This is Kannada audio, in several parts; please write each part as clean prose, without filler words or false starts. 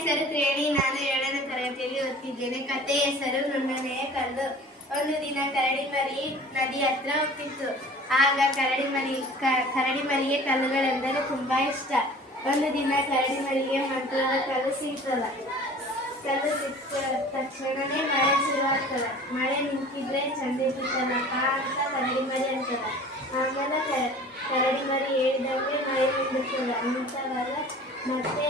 ಹೆಸರು ತ್ರೇಣಿ. ನಾನು 7ನೇ ತರಗತಿಯಲ್ಲಿ ಓದ್ತಿದ್ದೇನೆ. ಕಥೆಯ ಹೆಸರು ನುಣ್ಣನೆಯ ಕಲ್ಲು. ಒಂದು ದಿನ ಕರಡಿ ಮರಿ ನದಿ ಹತ್ರ ಹೋಗ್ತಿತ್ತು. ಆಗ ಕರಡಿ ಮರಿಗೆ ಕಲ್ಲುಗಳೆಂದರೆ ತುಂಬಾ ಇಷ್ಟ. ಒಂದು ದಿನ ಕರಡಿ ಮರಿಗೆ ಮಂತ್ರದ ಕಲ್ಲು ಸಿಗ್ತದ. ಕಲ್ಲು ಸಿಕ್ಕ ತಕ್ಷಣನೇ ಮಳೆ ಶುರುವಾಗ್ತದ. ಮಳೆ ನಿಂತಿದ್ರೆ ಚಂದ ಇರ್ತಿತ್ತಲ್ಲಪ್ಪ ಅಂತ ಕರಡಿ ಮರಿ ಅಂತದ. ಆಮೇಲೆ ಕರಡಿ ಮರಿ ಹೇಳಿದಂಗೆ ಮಳೆ ನಿಂದಿರ್ತದ. ನಿಂತಾಗ ಮತ್ತೆ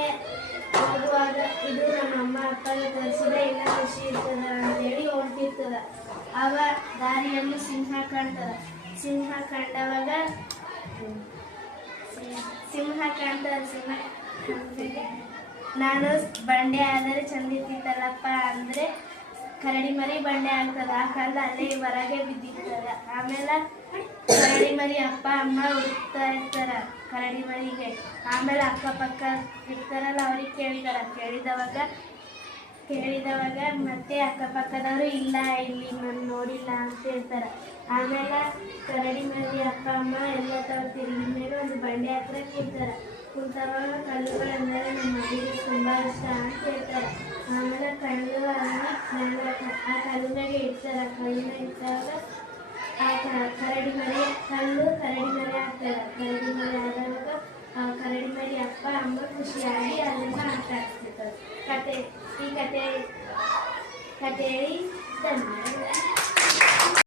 ಹೋಗುವಾಗ ಇದು ನಮ್ಮ ಅಮ್ಮ ಅಪ್ಪಗೆ ತರಿಸಿದ್ರೆ ಇಲ್ಲ ಖುಷಿ ಇರ್ತದ ಅಂತೇಳಿ ಹೋಗ್ತಿರ್ತದ. ಅವ ದಾರಿಯಲ್ಲಿ ಸಿಂಹ ಕಾಣ್ತದ. ಸಿಂಹ ಕಂಡವಾಗ ನಾನು ಬಂಡೆ ಆದರೆ ಚಂದ ಇರ್ತಿತ್ತಲ್ಲಪ್ಪ ಅಂದ್ರೆ ಕರಡಿ ಮರಿ ಬಂಡೆ ಆಗ್ತದ. ಆ ಕಲ್ಲು ಅಲ್ಲೇ ಹೊರಗೆ ಬಿದ್ದಿರ್ತದ. ಆಮೇಲೆ ಕರಡಿ ಮರಿ ಅಪ್ಪ ಅಮ್ಮ ಹುಡುಕ್ತಾ ಇರ್ತಾರ ಕರಡಿ ಮರಿಗೆ. ಆಮೇಲೆ ಅಕ್ಕಪಕ್ಕ ಇರ್ತಾರಲ್ಲ ಅವ್ರಿಗೆ ಕೇಳಿದವಾಗ ಮತ್ತೆ ಅಕ್ಕಪಕ್ಕದವರು ಇಲ್ಲ ಇಲ್ಲಿ ನಾನು ನೋಡಿಲ್ಲ ಅಂತ ಹೇಳ್ತಾರ. ಆಮೇಲೆ ಕರಡಿ ಮರಿ ಅಪ್ಪ ಅಮ್ಮ ಎಲ್ಲ ತಿರುಗಿದ ಮೇಲೆ ಒಂದು ಬಂಡೆ ಹತ್ರ ಕುಂತವಾಗ ಕಲ್ಲುಗಳೆಂದರೆ ನಮ್ಮ ಮನೆಗೆ ತುಂಬಾ ಇಷ್ಟ ಅಂತ ಹೇಳ್ತಾರೆ. ಆಮೇಲೆ ಕಲ್ಲು ಆ ಕಲ್ಲಿನಾಗೆ ಇಡ್ತಾರ. ಕಲ್ಲಿನ ಇಟ್ಟಾಗ ಆ ಕರಡಿ ಮರಿ ಆಗ್ತದ. ಕರಡಿ ಮರಿ ಆದಾಗ ಕರಡಿ ಮರಿ ಅಪ್ಪ ಅಮ್ಮ ಖುಷಿಯಾಗಿ ಅದನ್ನ ಆಟ ಆಡ್ತಿರ್ತಾರೆ. ಈ ಕಥೆ ಹೇಳಿ ಧನ್ಯವಾದ.